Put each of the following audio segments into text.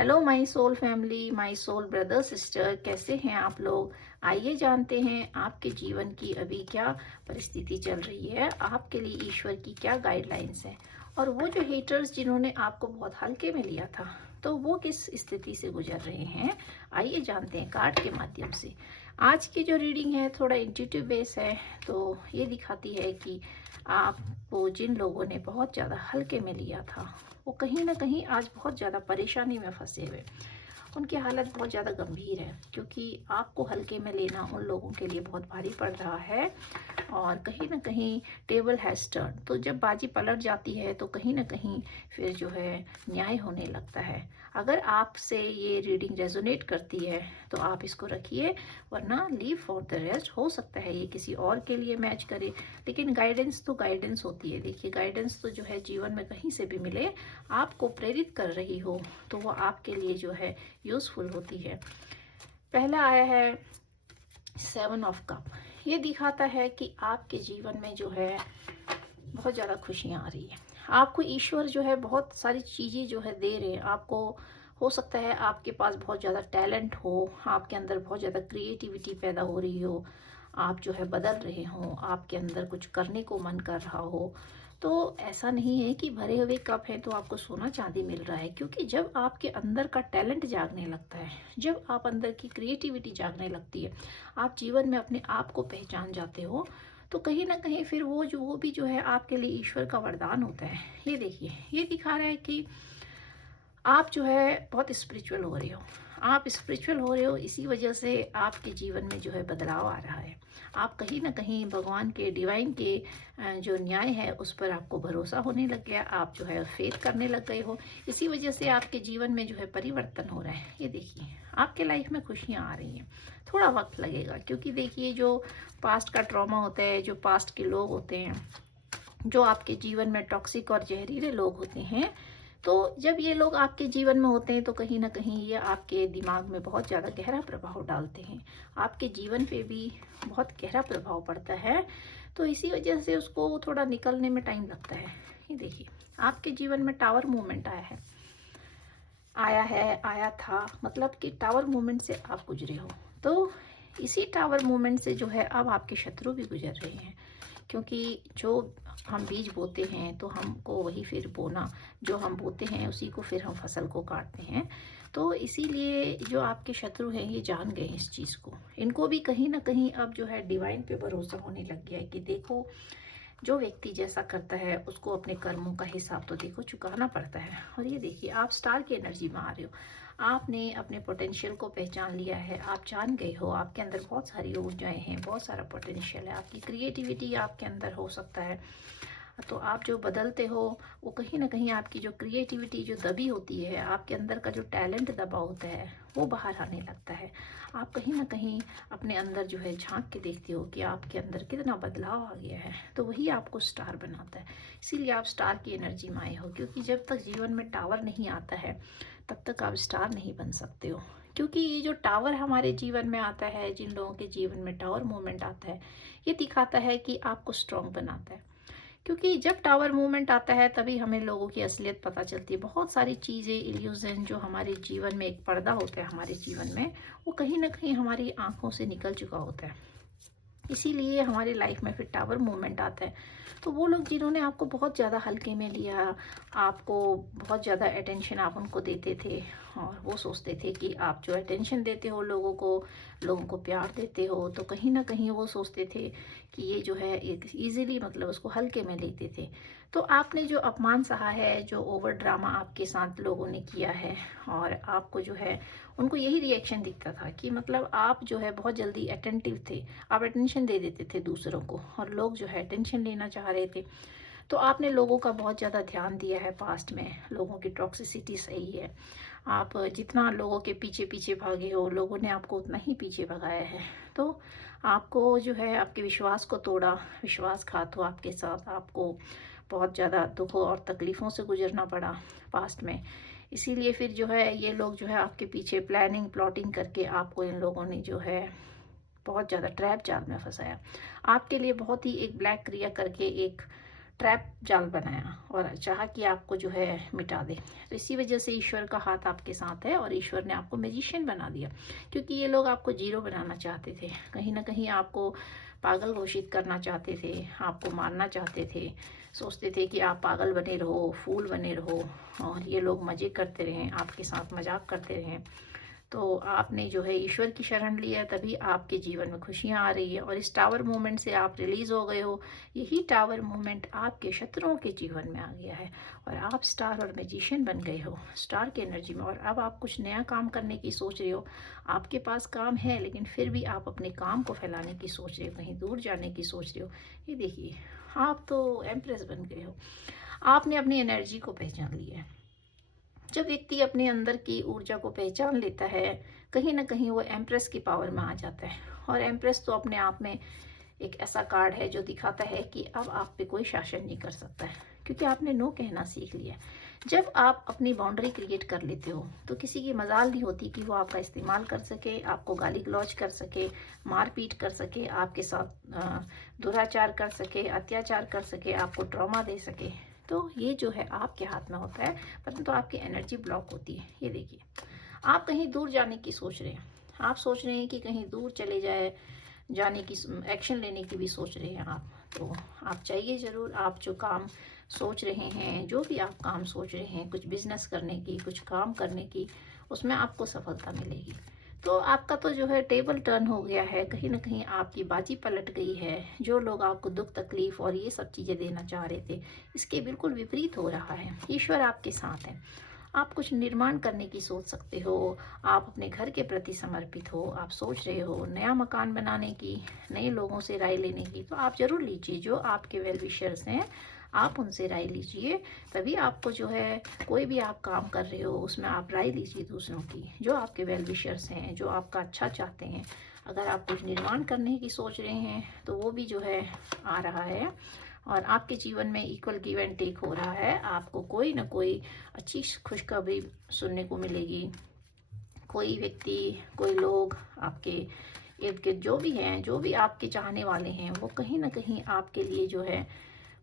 Hello my soul family, my soul brother sister, कैसे हैं आप लोग। आइए जानते हैं आपके जीवन की अभी क्या परिस्थिति चल रही है, आपके लिए ईश्वर की क्या गाइडलाइंस है। और वो जो हेटर्स जिन्होंने आपको बहुत हल्के में लिया था, तो वो किस स्थिति से गुजर रहे हैं, आइए जानते हैं कार्ड के माध्यम से। आज की जो रीडिंग है थोड़ा इंट्यूटिव बेस है, तो ये दिखाती है कि आपको जिन लोगों ने बहुत ज़्यादा हल्के में लिया था, वो कहीं ना कहीं आज बहुत ज़्यादा परेशानी में फंसे हुए। उनकी हालत बहुत ज़्यादा गंभीर है, क्योंकि आपको हल्के में लेना उन लोगों के लिए बहुत भारी पड़ रहा है। और कहीं ना कहीं टेबल हैज़ टर्न, तो जब बाजी पलट जाती है तो कहीं ना कहीं फिर जो है न्याय होने लगता है। अगर आपसे ये रीडिंग रेजोनेट करती है तो आप इसको रखिए, वरना लीव फॉर द रेस्ट। हो सकता है ये किसी और के लिए मैच करे, लेकिन गाइडेंस तो गाइडेंस होती है। देखिए, गाइडेंस तो जो है जीवन में कहीं से भी मिले, आपको प्रेरित कर रही हो, तो वो आपके लिए जो है यूज़फुल होती है। पहला आया है 7 ऑफ कप। ये दिखाता है कि आपके जीवन में जो है बहुत ज़्यादा खुशियाँ आ रही है। आपको ईश्वर जो है बहुत सारी चीज़ें जो है दे रहे हैं आपको। हो सकता है आपके पास बहुत ज़्यादा टैलेंट हो, आपके अंदर बहुत ज़्यादा क्रिएटिविटी पैदा हो रही हो, आप जो है बदल रहे हो, आपके अंदर कुछ करने को मन कर रहा हो। तो ऐसा नहीं है कि भरे हुए कप हैं तो आपको सोना चांदी मिल रहा है, क्योंकि जब आपके अंदर का टैलेंट जागने लगता है, जब आप अंदर की क्रिएटिविटी जागने लगती है, आप जीवन में अपने आप को पहचान जाते हो, तो कहीं ना कहीं फिर वो भी जो है आपके लिए ईश्वर का वरदान होता है। ये देखिए, ये दिखा रहा है कि आप जो है बहुत स्पिरिचुअल हो रहे हो। आप स्पिरिचुअल हो रहे हो, इसी वजह से आपके जीवन में जो है बदलाव आ रहा है। आप कहीं ना कहीं भगवान के डिवाइन के जो न्याय है उस पर आपको भरोसा होने लग गया, आप जो है फेथ करने लग गए हो। इसी वजह से आपके जीवन में जो है परिवर्तन हो रहा है। ये देखिए, आपके लाइफ में खुशियाँ आ रही हैं। थोड़ा वक्त लगेगा, क्योंकि देखिए जो पास्ट का ट्रॉमा होता है, जो पास्ट के लोग होते हैं, जो आपके जीवन में टॉक्सिक और जहरीले लोग होते हैं, तो जब ये लोग आपके जीवन में होते हैं तो कहीं ना कहीं ये आपके दिमाग में बहुत ज़्यादा गहरा प्रभाव डालते हैं, आपके जीवन पे भी बहुत गहरा प्रभाव पड़ता है। तो इसी वजह से उसको थोड़ा निकलने में टाइम लगता है। ये देखिए, आपके जीवन में टावर मूवमेंट आया था, मतलब कि टावर मूवमेंट से आप गुजरे हो। तो इसी टावर मूवमेंट से जो है अब आपके शत्रु भी गुजर रहे हैं, क्योंकि जो हम बीज बोते हैं तो हमको वही फिर बोना, जो हम बोते हैं उसी को फिर हम फसल को काटते हैं। तो इसीलिए जो आपके शत्रु हैं ये जान गए इस चीज़ को, इनको भी कहीं ना कहीं अब जो है डिवाइन पे भरोसा होने लग गया है कि देखो, जो व्यक्ति जैसा करता है उसको अपने कर्मों का हिसाब तो देखो चुकाना पड़ता है। और ये देखिए, आप स्टार की एनर्जी में आ रहे हो, आपने अपने पोटेंशियल को पहचान लिया है, आप जान गए हो आपके अंदर बहुत सारी ऊर्जाएं हैं, बहुत सारा पोटेंशियल है, आपकी क्रिएटिविटी आपके अंदर हो सकता है। तो आप जो बदलते हो, वो कहीं ना कहीं आपकी जो क्रिएटिविटी जो दबी होती है, आपके अंदर का जो टैलेंट दबा होता है, वो बाहर आने लगता है। आप कहीं ना कहीं अपने अंदर जो है झांक के देखते हो कि आपके अंदर कितना बदलाव आ गया है, तो वही आपको स्टार बनाता है। इसीलिए आप स्टार की एनर्जी में आए हो, क्योंकि जब तक जीवन में टावर नहीं आता है तब तक आप स्टार नहीं बन सकते हो। क्योंकि ये जो टावर हमारे जीवन में आता है, जिन लोगों के जीवन में टावर मूवमेंट आता है, ये दिखाता है कि आपको स्ट्रांग बनाता है। क्योंकि जब टावर मूवमेंट आता है तभी हमें लोगों की असलियत पता चलती है। बहुत सारी चीज़ें, इल्यूजन जो हमारे जीवन में एक पर्दा होता है हमारे जीवन में, वो कहीं ना कहीं हमारी आंखों से निकल चुका होता है। इसीलिए हमारी लाइफ में फिर टावर मूवमेंट आता है। तो वो लोग जिन्होंने आपको बहुत ज़्यादा हल्के में लिया, आपको बहुत ज़्यादा अटेंशन आप उनको देते थे, और वो सोचते थे कि आप जो अटेंशन देते हो लोगों को प्यार देते हो, तो कहीं ना कहीं वो सोचते थे कि ये जो है एक ईजिली, मतलब उसको हल्के में लेते थे। तो आपने जो अपमान सहा है, जो ओवर ड्रामा आपके साथ लोगों ने किया है, और आपको जो है उनको यही रिएक्शन दिखता था कि मतलब आप जो है बहुत जल्दी अटेंटिव थे, आप अटेंशन दे देते थे दूसरों को, और लोग जो है अटेंशन लेना चाह रहे थे। तो आपने लोगों का बहुत ज़्यादा ध्यान दिया है पास्ट में, लोगों की टॉक्सिसिटी सही है। आप जितना लोगों के पीछे पीछे भागे हो, लोगों ने आपको उतना ही पीछे भगाया है। तो आपको जो है आपके विश्वास को तोड़ा, विश्वासघात हुआ आपके साथ, आपको बहुत ज़्यादा दुखों और तकलीफ़ों से गुजरना पड़ा पास्ट में। इसीलिए फिर जो है ये लोग जो है आपके पीछे प्लानिंग प्लॉटिंग करके आपको, इन लोगों ने जो है बहुत ज़्यादा ट्रैप जाल में फंसाया। आपके लिए बहुत ही एक ब्लैक क्रिया करके एक ट्रैप जाल बनाया और चाहा कि आपको जो है मिटा दे। तो इसी वजह से ईश्वर का हाथ आपके साथ है और ईश्वर ने आपको मैजिशियन बना दिया, क्योंकि ये लोग आपको जीरो बनाना चाहते थे, कहीं ना कहीं आपको पागल घोषित करना चाहते थे, आपको मारना चाहते थे। सोचते थे कि आप पागल बने रहो, फूल बने रहो और ये लोग मज़े करते रहें, आपके साथ मजाक करते रहें। तो आपने जो है ईश्वर की शरण लिया, तभी आपके जीवन में खुशियाँ आ रही है और इस टावर मूवमेंट से आप रिलीज हो गए हो। यही टावर मूवमेंट आपके शत्रुओं के जीवन में आ गया है और आप स्टार और मैजिशियन बन गए हो स्टार की एनर्जी में। और अब आप कुछ नया काम करने की सोच रहे हो। आपके पास काम है लेकिन फिर भी आप अपने काम को फैलाने की सोच रहे हो, कहीं दूर जाने की सोच रहे हो। ये देखिए, आप तो एम्प्रेस बन गए हो। आपने अपनी एनर्जी को पहचान लिया है। जब व्यक्ति अपने अंदर की ऊर्जा को पहचान लेता है, कहीं ना कहीं वो एम्प्रेस की पावर में आ जाता है। और एम्प्रेस तो अपने आप में एक ऐसा कार्ड है जो दिखाता है कि अब आप पे कोई शासन नहीं कर सकता है, क्योंकि आपने नो कहना सीख लिया। जब आप अपनी बाउंड्री क्रिएट कर लेते हो तो किसी की मजाल नहीं होती कि वो आपका इस्तेमाल कर सके, आपको गाली गलौज कर सके, मारपीट कर सके, आपके साथ दुराचार कर सके, अत्याचार कर सके, आपको ट्रॉमा दे सके। तो ये जो है आपके हाथ में होता है, परंतु आपकी एनर्जी ब्लॉक होती है। ये देखिए, आप कहीं दूर जाने की सोच रहे हैं, आप सोच रहे हैं कि कहीं दूर चले जाए, जाने की एक्शन लेने की भी सोच रहे हैं आप। तो आप चाहिए ज़रूर, आप जो काम सोच रहे हैं, जो भी आप काम सोच रहे हैं, कुछ बिजनेस करने की, कुछ काम करने की, उसमें आपको सफलता मिलेगी। तो आपका तो जो है टेबल टर्न हो गया है, कहीं ना कहीं आपकी बाजी पलट गई है। जो लोग आपको दुख तकलीफ और ये सब चीज़ें देना चाह रहे थे, इसके बिल्कुल विपरीत हो रहा है। ईश्वर आपके साथ है। आप कुछ निर्माण करने की सोच सकते हो, आप अपने घर के प्रति समर्पित हो, आप सोच रहे हो नया मकान बनाने की, नए लोगों से राय लेने की। तो आप जरूर लीजिए, जो आपके वेल विशर्स हैं आप उनसे राय लीजिए। तभी आपको जो है, कोई भी आप काम कर रहे हो उसमें आप राय लीजिए दूसरों की, जो आपके वेल विशर्स हैं, जो आपका अच्छा चाहते हैं। अगर आप कुछ निर्माण करने की सोच रहे हैं तो वो भी जो है आ रहा है और आपके जीवन में इक्वल गिव एंड टेक हो रहा है। आपको कोई ना कोई अच्छी खुशखबरी सुनने को मिलेगी। कोई व्यक्ति, कोई लोग आपके इर्द गिर्द जो भी हैं, जो भी आपके चाहने वाले हैं, वो कहीं ना कहीं आपके लिए जो है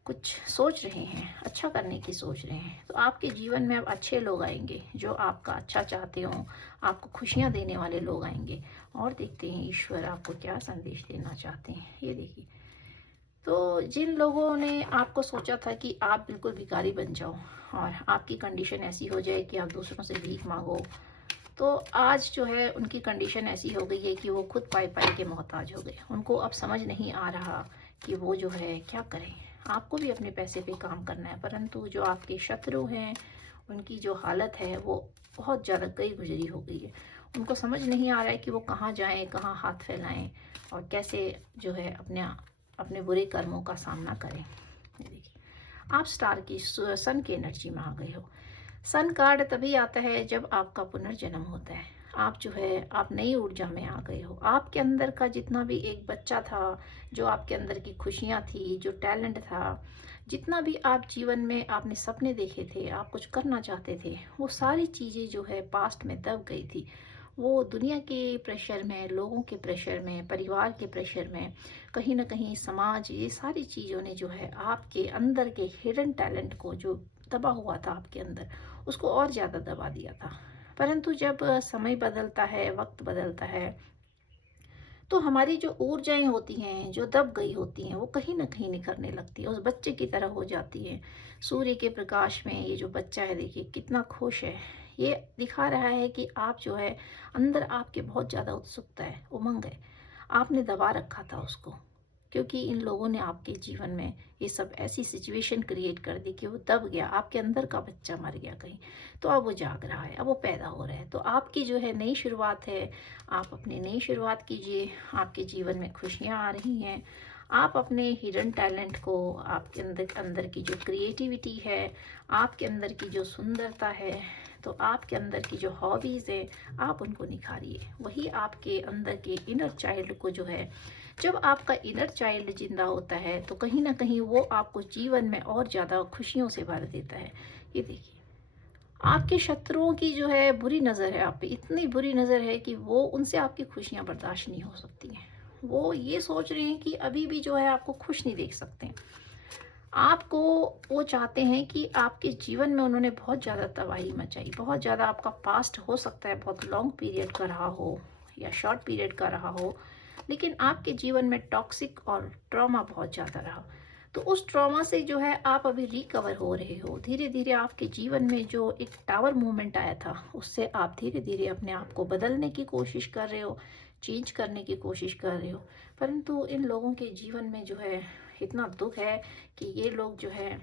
कुछ सोच रहे हैं, अच्छा करने की सोच रहे हैं। तो आपके जीवन में अब अच्छे लोग आएंगे जो आपका अच्छा चाहते हो, आपको खुशियां देने वाले लोग आएंगे। और देखते हैं ईश्वर आपको क्या संदेश देना चाहते हैं। ये देखिए, तो जिन लोगों ने आपको सोचा था कि आप बिल्कुल भिखारी बन जाओ और आपकी कंडीशन ऐसी हो जाए कि आप दूसरों से भीख मांगो, तो आज जो है उनकी कंडीशन ऐसी हो गई है कि वो खुद पाई पाई के मोहताज हो गए। उनको अब समझ नहीं आ रहा कि वो जो है क्या करें। आपको भी अपने पैसे पे काम करना है, परंतु जो आपके शत्रु हैं उनकी जो हालत है वो बहुत ज़्यादा गई गुजरी हो गई है। उनको समझ नहीं आ रहा है कि वो कहाँ जाएं, कहाँ हाथ फैलाएं और कैसे जो है अपने अपने बुरे कर्मों का सामना करें। ये देखिए, आप स्टार की सन की एनर्जी में आ गए हो। सन कार्ड तभी आता है जब आपका पुनर्जन्म होता है। आप जो है, आप नई ऊर्जा में आ गए हो। आपके अंदर का जितना भी एक बच्चा था, जो आपके अंदर की खुशियाँ थी, जो टैलेंट था, जितना भी आप जीवन में आपने सपने देखे थे, आप कुछ करना चाहते थे, वो सारी चीज़ें जो है पास्ट में दब गई थी। वो दुनिया के प्रेशर में, लोगों के प्रेशर में, परिवार के प्रेशर में, कहीं ना कहीं समाज, ये सारी चीज़ों ने जो है आपके अंदर के हिडन टैलेंट को, जो दबा हुआ था आपके अंदर, उसको और ज़्यादा दबा दिया था। परंतु जब समय बदलता है, वक्त बदलता है, तो हमारी जो ऊर्जाएं होती हैं, जो दब गई होती हैं, वो कहीं ना कहीं निखरने लगती है, उस बच्चे की तरह हो जाती है। सूर्य के प्रकाश में ये जो बच्चा है, देखिए कितना खुश है। ये दिखा रहा है कि आप जो है, अंदर आपके बहुत ज़्यादा उत्सुकता है, उमंग है। आपने दबा रखा था उसको, क्योंकि इन लोगों ने आपके जीवन में ये सब ऐसी सिचुएशन क्रिएट कर दी कि वो दब गया, आपके अंदर का बच्चा मर गया कहीं। तो अब वो जाग रहा है, अब वो पैदा हो रहा है। तो आपकी जो है नई शुरुआत है, आप अपनी नई शुरुआत कीजिए। आपके जीवन में खुशियाँ आ रही हैं। आप अपने हिडन टैलेंट को, आपके अंदर अंदर की जो क्रिएटिविटी है, आपके अंदर की जो सुंदरता है, तो आपके अंदर की जो हॉबीज़ है, आप उनको निखारिए। वही आपके अंदर के इनर चाइल्ड को जो है, जब आपका इनर चाइल्ड जिंदा होता है तो कहीं ना कहीं वो आपको जीवन में और ज़्यादा खुशियों से भर देता है। ये देखिए, आपके शत्रुओं की जो है बुरी नज़र है आप पे, इतनी बुरी नज़र है कि वो, उनसे आपकी खुशियाँ बर्दाश्त नहीं हो सकती हैं। वो ये सोच रहे हैं कि अभी भी जो है आपको खुश नहीं देख सकते। आपको वो चाहते हैं कि आपके जीवन में उन्होंने बहुत ज़्यादा तबाही मचाई, बहुत ज़्यादा आपका पास्ट हो सकता है बहुत लॉन्ग पीरियड का रहा हो या शॉर्ट पीरियड का रहा हो, लेकिन आपके जीवन में टॉक्सिक और ट्रॉमा बहुत ज़्यादा रहा। तो उस ट्रॉमा से जो है आप अभी रिकवर हो रहे हो धीरे धीरे। आपके जीवन में जो एक टावर मूवमेंट आया था, उससे आप धीरे धीरे अपने आप को बदलने की कोशिश कर रहे हो, चेंज करने की कोशिश कर रहे हो। परंतु इन लोगों के जीवन में जो है इतना दुख है कि ये लोग जो है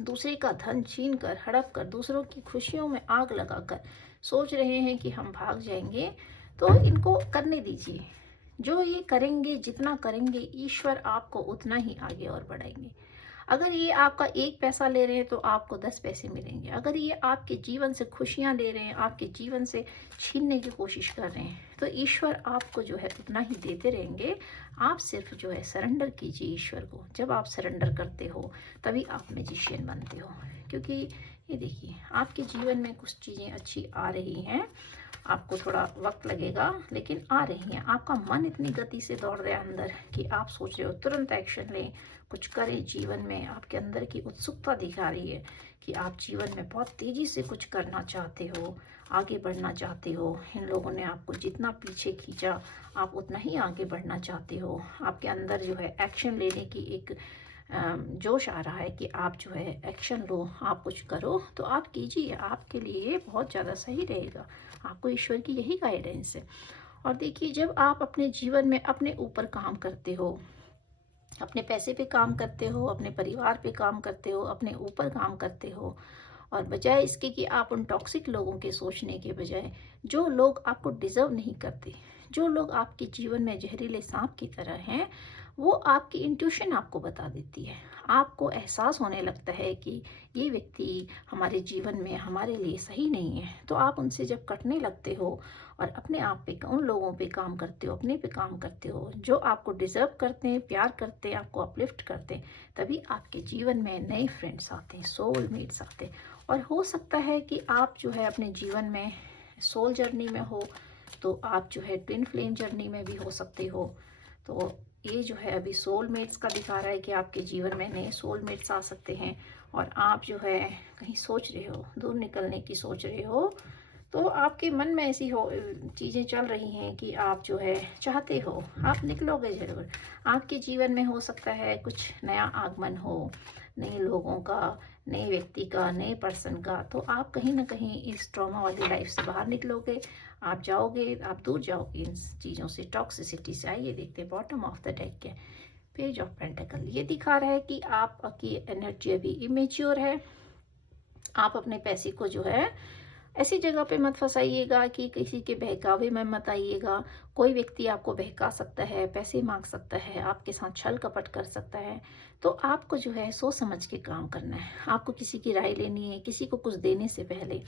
दूसरे का धन छीन कर, हड़प कर, दूसरों की खुशियों में आग लगाकर सोच रहे हैं कि हम भाग जाएंगे। तो इनको करने दीजिए। जो ये करेंगे, जितना करेंगे, ईश्वर आपको उतना ही आगे और बढ़ाएंगे। अगर ये आपका 1 पैसा ले रहे हैं तो आपको 10 पैसे मिलेंगे। अगर ये आपके जीवन से खुशियां ले रहे हैं, आपके जीवन से छीनने की कोशिश कर रहे हैं, तो ईश्वर आपको जो है उतना ही देते रहेंगे। आप सिर्फ जो है सरेंडर कीजिए ईश्वर को। जब आप सरेंडर करते हो तभी आप मैजिशियन बनते हो। क्योंकि ये देखिए, आपके जीवन में कुछ चीज़ें अच्छी आ रही हैं, आपको थोड़ा वक्त लगेगा लेकिन आ रही हैं। आपका मन इतनी गति से दौड़ रहा है अंदर कि आप सोच रहे हो तुरंत एक्शन लें, कुछ करें जीवन में। आपके अंदर की उत्सुकता दिखा रही है कि आप जीवन में बहुत तेजी से कुछ करना चाहते हो, आगे बढ़ना चाहते हो। इन लोगों ने आपको जितना पीछे खींचा, आप उतना ही आगे बढ़ना चाहते हो। आपके अंदर जो है एक्शन लेने की एक जोश आ रहा है कि आप जो है एक्शन लो, आप कुछ करो। तो आप कीजिए, आपके लिए बहुत ज़्यादा सही रहेगा। आपको ईश्वर की यही गाइडेंस है। और देखिए, जब आप अपने जीवन में अपने ऊपर काम करते हो, अपने पैसे पे काम करते हो, अपने परिवार पे काम करते हो, अपने ऊपर काम करते हो, और बजाय इसके कि आप उन टॉक्सिक लोगों के सोचने के बजाय, जो लोग आपको डिजर्व नहीं करते, जो लोग आपके जीवन में जहरीले सांप की तरह हैं, वो आपकी इंट्यूशन आपको बता देती है। आपको एहसास होने लगता है कि ये व्यक्ति हमारे जीवन में हमारे लिए सही नहीं है। तो आप उनसे जब कटने लगते हो और अपने आप पे, उन लोगों पे काम करते हो, अपने पे काम करते हो जो आपको डिजर्व करते हैं, प्यार करते हैं, आपको अपलिफ्ट करते हैं, तभी आपके जीवन में नए फ्रेंड्स आते हैं, सोलमेट्स आते हैं। और हो सकता है कि आप जो है अपने जीवन में सोल जर्नी में हो, तो आप जो है ट्विन फ्लेम जर्नी में भी हो सकते हो। तो ये जो है अभी सोलमेट्स का दिखा रहा है कि आपके जीवन में नए सोलमेट्स आ सकते हैं। और आप जो है कहीं सोच रहे हो, दूर निकलने की सोच रहे हो, तो आपके मन में ऐसी हो चीज़ें चल रही हैं कि आप जो है चाहते हो, आप निकलोगे ज़रूर। आपके जीवन में हो सकता है कुछ नया आगमन हो, नए लोगों का, नए व्यक्ति का, नए पर्सन का। तो आप कहीं ना कहीं इस ट्रॉमा वाली लाइफ से बाहर निकलोगे, आप जाओगे, आप दूर जाओगे इन चीज़ों से, टॉक्सिसिटी से। आइए देखते हैं बॉटम ऑफ द डेक के पेज ऑफ पेंटिकल। ये दिखा रहा है कि आपकी एनर्जी अभी इमेच्योर है। आप अपने पैसे को जो है ऐसी जगह पे मत फंसाइएगा कि किसी के बहकावे में मत आइएगा। कोई व्यक्ति आपको बहका सकता है, पैसे मांग सकता है, आपके साथ छल कपट कर सकता है। तो आपको जो है सोच समझ के काम करना है। आपको किसी की राय लेनी है, किसी को कुछ देने से पहले।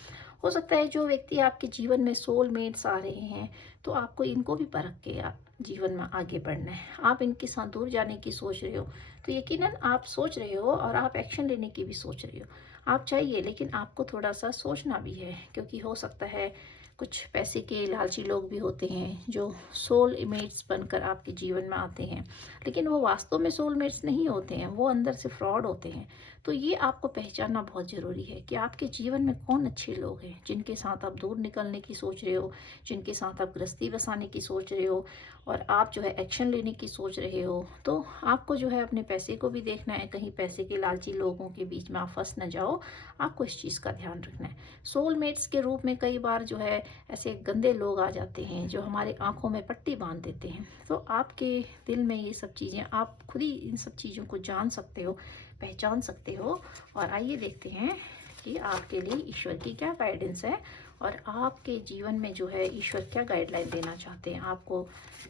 हो सकता है जो व्यक्ति आपके जीवन में सोलमेट्स आ रहे हैं, तो आपको इनको भी परख के जीवन में आगे बढ़ना है। आप इनके साथ दूर जाने की सोच रहे हो, तो यकीनन आप सोच रहे हो और आप एक्शन लेने की भी सोच रहे हो। आप चाहिए, लेकिन आपको थोड़ा सा सोचना भी है, क्योंकि हो सकता है कुछ पैसे के लालची लोग भी होते हैं जो सोलमेट्स बनकर आपके जीवन में आते हैं, लेकिन वो वास्तव में सोलमेट्स नहीं होते हैं, वो अंदर से फ्रॉड होते हैं। तो ये आपको पहचानना बहुत ज़रूरी है कि आपके जीवन में कौन अच्छे लोग हैं, जिनके साथ आप दूर निकलने की सोच रहे हो, जिनके साथ आप गृहस्थी बसाने की सोच रहे हो, और आप जो है एक्शन लेने की सोच रहे हो। तो आपको जो है अपने पैसे को भी देखना है, कहीं पैसे के लालची लोगों के बीच में आप फंस न जाओ। आपको इस चीज़ का ध्यान रखना है। सोलमेट्स के रूप में कई बार जो है ऐसे गंदे लोग आ जाते हैं जो हमारे आंखों में पट्टी बांध देते हैं। तो आपके दिल में ये सब चीज़ें, आप खुद ही इन सब चीज़ों को जान सकते हो, पहचान सकते हो। और आइए देखते हैं कि आपके लिए ईश्वर की क्या गाइडेंस है, और आपके जीवन में जो है ईश्वर क्या गाइडलाइन देना चाहते हैं, आपको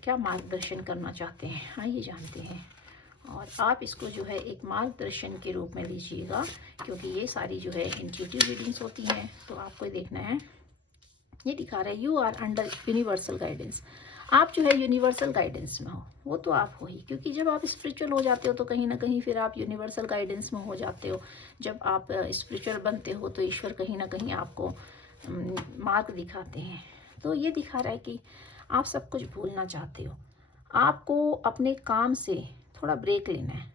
क्या मार्गदर्शन करना चाहते हैं, आइए जानते हैं। और आप इसको जो है एक मार्गदर्शन के रूप में लीजिएगा, क्योंकि ये सारी जो है इंट्यूटिव रीडिंग्स होती हैं। तो आपको देखना है, ये दिखा रहा है you are under universal guidance. आप जो है यूनिवर्सल गाइडेंस में हो, वो तो आप हो ही, क्योंकि जब आप स्पिरिचुअल हो जाते हो तो कहीं ना कहीं फिर आप यूनिवर्सल गाइडेंस में हो जाते हो। जब आप स्पिरिचुअल बनते हो तो ईश्वर कहीं ना कहीं आपको मार्ग दिखाते हैं। तो ये दिखा रहा है कि आप सब कुछ भूलना चाहते हो, आपको अपने काम से थोड़ा ब्रेक लेना है।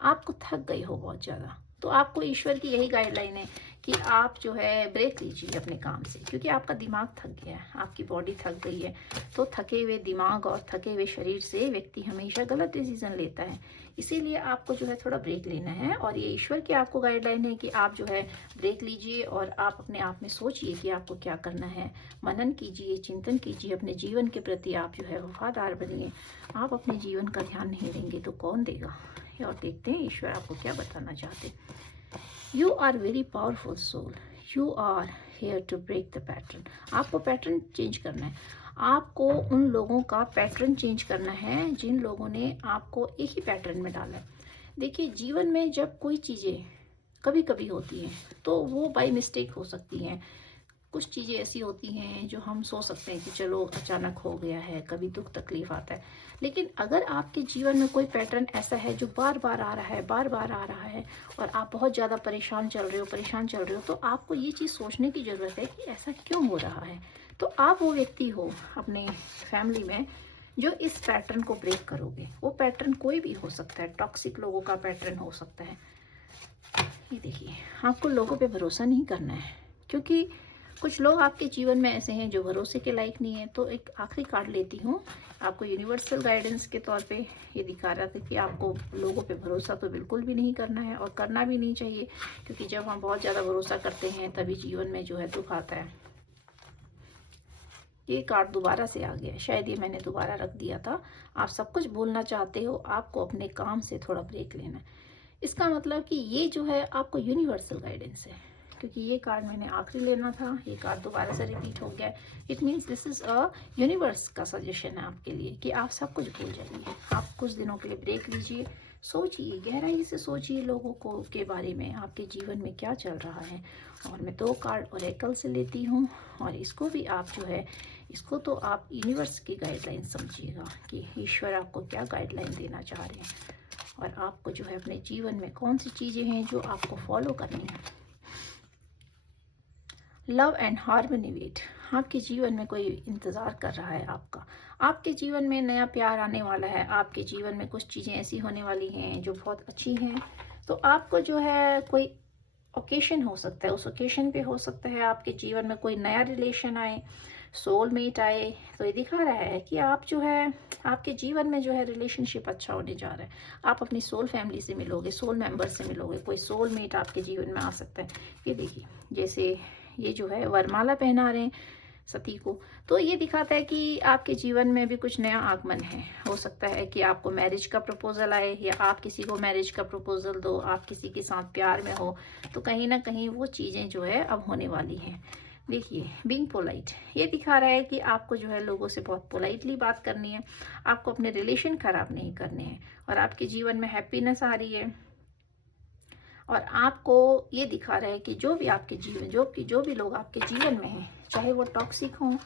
आपको थक गई हो बहुत ज़्यादा, तो आपको ईश्वर की यही गाइडलाइन है कि आप जो है ब्रेक लीजिए अपने काम से, क्योंकि आपका दिमाग थक गया है, आपकी बॉडी थक गई है। तो थके हुए दिमाग और थके हुए शरीर से व्यक्ति हमेशा गलत डिसीजन लेता है। इसीलिए आपको जो है थोड़ा ब्रेक लेना है, और ये ईश्वर की आपको गाइडलाइन है कि आप जो है ब्रेक लीजिए और आप अपने आप में सोचिए कि आपको क्या करना है। मनन कीजिए, चिंतन कीजिए, अपने जीवन के प्रति आप जो है वफादार बनिए। आप अपने जीवन का ध्यान नहीं देंगे तो कौन देगा। और देखते हैं ईश्वर आपको क्या बताना चाहते। You are very powerful soul, you are here to break the pattern. आपको पैटर्न चेंज करना है, आपको उन लोगों का पैटर्न चेंज करना है जिन लोगों ने आपको एक ही पैटर्न में डाला है। देखिए, जीवन में जब कोई चीज़ें कभी कभी होती हैं तो वो बाय मिस्टेक हो सकती हैं। कुछ चीज़ें ऐसी होती हैं जो हम सोच सकते हैं कि चलो अचानक हो गया है, कभी दुख तकलीफ आता है। लेकिन अगर आपके जीवन में कोई पैटर्न ऐसा है जो बार बार आ रहा है, बार बार आ रहा है, और आप बहुत ज़्यादा परेशान चल रहे हो, तो आपको ये चीज़ सोचने की ज़रूरत है कि ऐसा क्यों हो रहा है। तो आप वो व्यक्ति हो अपने फैमिली में जो इस पैटर्न को ब्रेक करोगे। वो पैटर्न कोई भी हो सकता है, टॉक्सिक लोगों का पैटर्न हो सकता है। ये देखिए, आपको लोगों पे भरोसा नहीं करना है, क्योंकि कुछ लोग आपके जीवन में ऐसे हैं जो भरोसे के लायक नहीं है। तो एक आखिरी कार्ड लेती हूँ, आपको यूनिवर्सल गाइडेंस के तौर पे ये दिखा रहा था कि आपको लोगों पे भरोसा तो बिल्कुल भी नहीं करना है, और करना भी नहीं चाहिए, क्योंकि जब हम बहुत ज़्यादा भरोसा करते हैं तभी जीवन में जो है दुख आता है। ये कार्ड दोबारा से आ गया, शायद ये मैंने दोबारा रख दिया था। आप सब कुछ भूलना चाहते हो, आपको अपने काम से थोड़ा ब्रेक लेना है। इसका मतलब कि ये जो है आपको यूनिवर्सल गाइडेंस है, क्योंकि ये कार्ड मैंने आखिरी लेना था, ये कार्ड दोबारा से रिपीट हो गया। It means this is a universe का सजेशन है आपके लिए कि आप सब कुछ भूल जाइए, आप कुछ दिनों के लिए ब्रेक लीजिए, सोचिए, गहराई से सोचिए लोगों को के बारे में, आपके जीवन में क्या चल रहा है। और मैं 2 कार्ड ओरेकल से लेती हूँ, और इसको भी आप जो है, इसको तो आप यूनिवर्स की गाइडलाइन समझिएगा कि ईश्वर आपको क्या गाइडलाइन देना चाह रहे हैं, और आपको जो है अपने जीवन में कौन सी चीज़ें हैं जो आपको फॉलो करनी है। लव एंड हार्मनी वेट, आपके जीवन में कोई इंतज़ार कर रहा है आपका, आपके जीवन में नया प्यार आने वाला है, आपके जीवन में कुछ चीज़ें ऐसी होने वाली हैं जो बहुत अच्छी हैं। तो आपको जो है कोई ओकेशन हो सकता है, उस ओकेशन पे हो सकता है आपके जीवन में कोई नया रिलेशन आए, सोलमेट आए। तो ये दिखा रहा है कि आप जो है, आपके जीवन में जो है रिलेशनशिप अच्छा होने जा रहा है। आप अपनी सोल फैमिली से मिलोगे, सोल मेंबर से मिलोगे, कोई सोलमेट आपके जीवन में आ सकता है। ये देखिए, जैसे ये जो है वरमाला पहना रहे हैं सती को, तो ये दिखाता है कि आपके जीवन में भी कुछ नया आगमन है। हो सकता है कि आपको मैरिज का प्रपोजल आए, या आप किसी को मैरिज का प्रपोजल दो, आप किसी के साथ प्यार में हो, तो कहीं ना कहीं वो चीज़ें जो है अब होने वाली हैं। देखिए, बीइंग पोलाइट, ये दिखा रहा है कि आपको जो है लोगों से बहुत पोलाइटली बात करनी है, आपको अपने रिलेशन खराब नहीं करने हैं, और आपके जीवन में हैप्पीनेस आ रही है। और आपको ये दिखा रहा है कि जो भी आपके जीवन, जो भी लोग आपके जीवन में हैं, चाहे वो टॉक्सिक हों,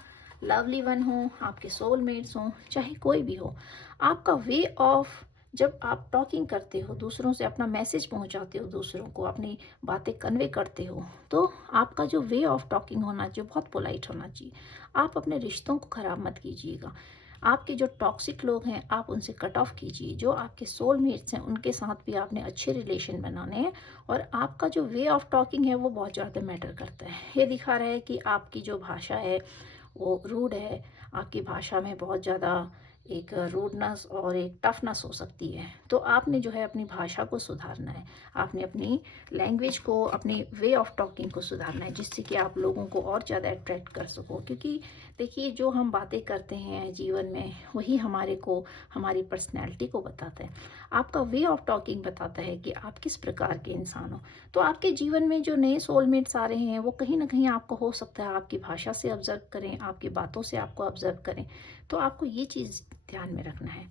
लवली वन हों, आपके सोलमेट्स हों, चाहे कोई भी हो, आपका वे ऑफ, जब आप टॉकिंग करते हो, दूसरों से अपना मैसेज पहुंचाते हो, दूसरों को अपनी बातें कन्वे करते हो, तो आपका जो वे ऑफ टॉकिंग होना चाहिए बहुत पोलाइट होना चाहिए। आप अपने रिश्तों को ख़राब मत कीजिएगा। आपके जो टॉक्सिक लोग हैं आप उनसे कट ऑफ कीजिए, जो आपके सोलमेट्स हैं उनके साथ भी आपने अच्छे रिलेशन बनाने हैं। और आपका जो वे ऑफ टॉकिंग है वो बहुत ज़्यादा मैटर करता है। ये दिखा रहा है कि आपकी जो भाषा है वो रूड है, आपकी भाषा में बहुत ज़्यादा एक रूडनेस और एक टफनेस हो सकती है। तो आपने जो है अपनी भाषा को सुधारना है, आपने अपनी लैंग्वेज को, अपनी वे ऑफ टॉकिंग को सुधारना है, जिससे कि आप लोगों को और ज़्यादा अट्रैक्ट कर सको। क्योंकि देखिए, जो हम बातें करते हैं जीवन में वही हमारे को, हमारी पर्सनैलिटी को बताता है। आपका वे ऑफ टॉकिंग बताता है कि आप किस प्रकार के इंसान हो। तो आपके जीवन में जो नए सोलमेट्स आ रहे हैं वो कहीं ना कहीं आपको हो सकता है आपकी भाषा से ऑब्जर्व करें, आपकी बातों से आपको ऑब्जर्व करें। तो आपको ये चीज़ ध्यान में रखना है।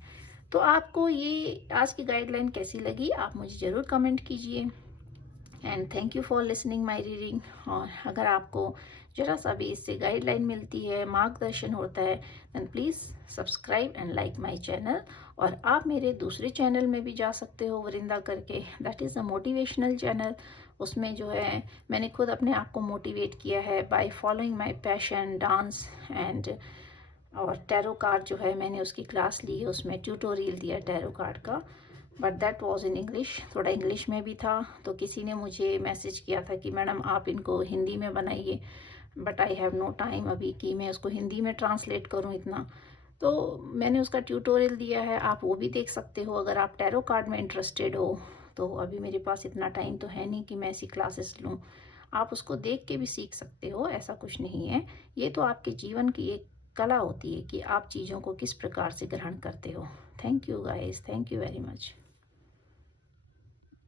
तो आपको ये आज की गाइडलाइन कैसी लगी, आप मुझे ज़रूर कमेंट कीजिए। And thank you for listening my reading. और अगर आपको ज़रा सा भी इससे गाइडलाइन मिलती है, मार्गदर्शन होता है, then please subscribe and like my channel. और आप मेरे दूसरे चैनल में भी जा सकते हो, वरिंदा करके, that is a motivational channel. उसमें जो है मैंने खुद अपने आप को मोटिवेट किया है by following my passion, dance and, और टैरो कार्ड जो है मैंने उसकी क्लास ली है, उसमें ट्यूटोरियल दिया टैरो कार्ड का। But that was in English, थोड़ा इंग्लिश में भी था। तो किसी ने मुझे मैसेज किया था कि मैडम आप इनको हिंदी में बनाइए, but I have no time अभी कि मैं उसको हिंदी में ट्रांसलेट करूँ इतना। तो मैंने उसका ट्यूटोरियल दिया है, आप वो भी देख सकते हो अगर आप टैरो कार्ड में इंटरेस्टेड हो। तो अभी मेरे पास इतना टाइम तो है नहीं कि मैं ऐसी क्लासेस लूँ। आप उसको देख के भी सीख सकते हो, ऐसा कुछ नहीं है। ये तो आपके जीवन की एक कला होती है कि आप चीज़ों को किस प्रकार से ग्रहण करते हो। Thank you guys, thank you very much.